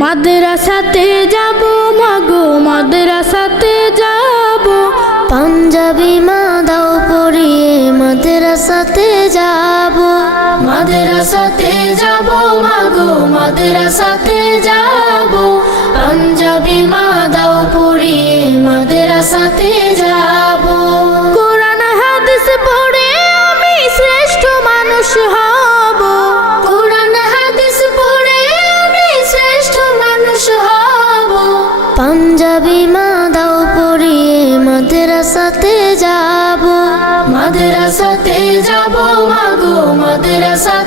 মাদ্রাসাতে যাব মাগো মাদ্রাসাতে যাব, পাঞ্জাবি মা দাও পরিয়ে মাদ্রাসাতে যাব। মাদ্রাসাতে যাব মাগো মাদ্রাসাতে যাব, পাঞ্জাবি মা দাও পরিয়ে মাদ্রাসাতে যাব। কোরআন হাদিস পড়ে আমি শ্রেষ্ঠ মানুষ হব, কোরআন হাদিস পড়ে আমি শ্রেষ্ঠ মানুষ হব। পাঞ্জাবি মা দাও পরিয়ে মাদ্রাসাতে যাব। মাদ্রাসাতে যাব মাগো মাদ্রাসাতে